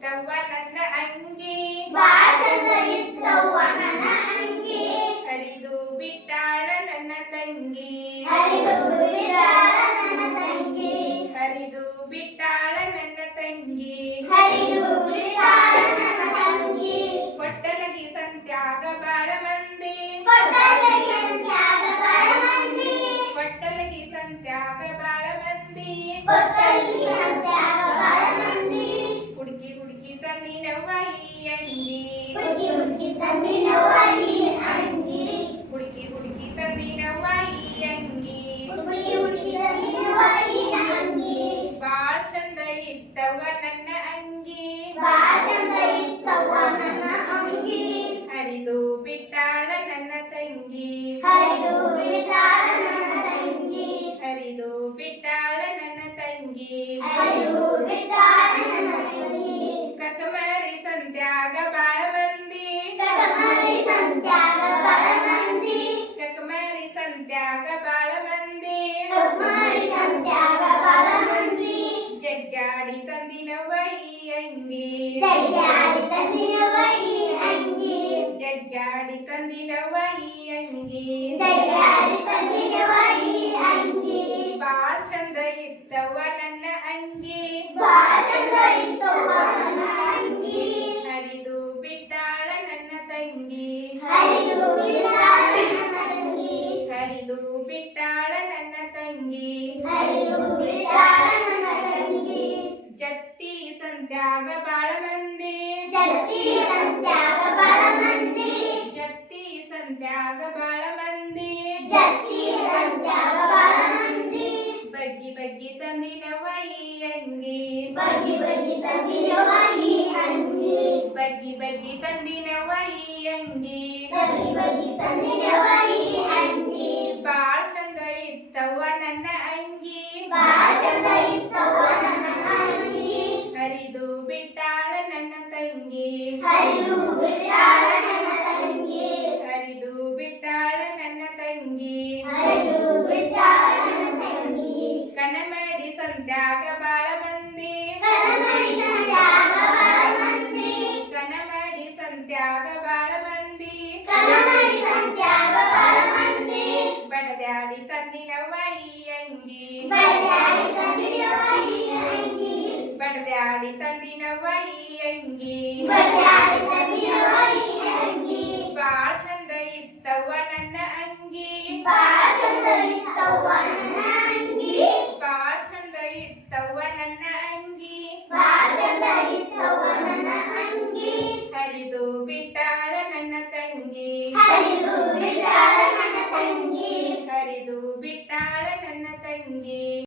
that white ಜಗ್ಗಾಡಿ ತಂದಿರವ ಈ ಅಂಗಿ ಬಾಳ್ ಚಂದ ಇದ್ದವ ನನ್ನ ಅಂಗಿ ಹರಿದು ಬಿಟ್ಟಾಳ ನನ್ನ ತಂಗಿ. ಹರಿದು ಬಿಟ್ಟಾಳ ನನ್ನ ತಂಗಿ. ಜತ್ತಿ ಸಂತ್ಯಾಗ ಬಾಳ ಮಂದಿ ಜತ್ತಿ ಸಂತ್ಯಾಗ ಬಾಳ ಮಂದಿ ಜತ್ತಿ ಸಂತ್ಯಾಗ ಬಾಳ ಮಂದಿ ಜತ್ತಿ ಸಂತ್ಯಾಗ ಬಾಳ ಮಂದಿ ಬಗ್ಗಿ ಬಗ್ಗಿ ತಂದಿನವ್ವ ಈ ಅಂಗಿ ಬಗಿ ಬಗಿ ತಂದಿನವ್ವ ಈ ಅಂಗಿ ಬಗ್ಗಿ ಬಗ್ಗಿ ತಂದಿನವ್ವ ಈ ಅಂಗಿ ಬಗಿ ಬಗಿ ತಂದಿನವ್ವ ಈ ಅಂಗಿ ಬಾಳ ಚಂದ ಇತ್ತವ್ವ ಹರಿದು ಬಿಡಾಳ ನನ್ನ ತಂಗಿ ಹರಿದು ಬಿಟ್ಟಾಳ ನನ್ನ ತಂಗಿ ಹರಿದು ಬಿಡಾಳ ನನ್ನ ತಂಗಿ ಕನಮಡಿ ಸಂತ್ಯಾಗ ಬಾಳ ಮಂದಿ ಕನಮಡಿ ಸಂತ್ಯಾಗ ಬಾಳ ಮಂದಿ ಕನಮಡಿ ಸಂತ್ಯಾಗ ಬಾಳ ಮಂದಿ ಕನಮಡಿ ಸಂತ್ಯಾಗ ಬಾಳ ಮಂದಿ ಬಡದ್ಯಾಡಿ ತಂದಿನವ್ವ ಈ ಅಂಗಿ ಬಡ್ಯಾಡಿ ಬಡದ್ಯಾಡಿ ತಂದಿನವ್ವ ಈ ಅಂಗಿ ಬಡ್ಯಾಡಿ ತಂದಿನವ್ವ ಈ ಅಂಗಿ ಬಾಳ ಚಂದ ಇತ್ತವ್ವ ನನ್ನ ಅಂಗಿ ಬಾಳ ಚಂದ ಇತ್ತವ್ವ ನನ್ನ ಅಂಗಿ ಬಾಳ ಚಂದ ಇತ್ತವ್ವ ನನ್ನ ಅಂಗಿ ಬಾಳ ಚಂದ ಇತ್ತವ್ವ ನನ್ನ ಅಂಗಿ ಹರಿದು ಬಿಟ್ಟಾಳ ನನ್ನ ತಂಗಿ ಹರಿದು ಬಿಡಾಳ ನನ್ನ ತಂಗಿ ಹರಿದು ಬಿಟ್ಟಾಳ ನನ್ನ ತಂಗಿ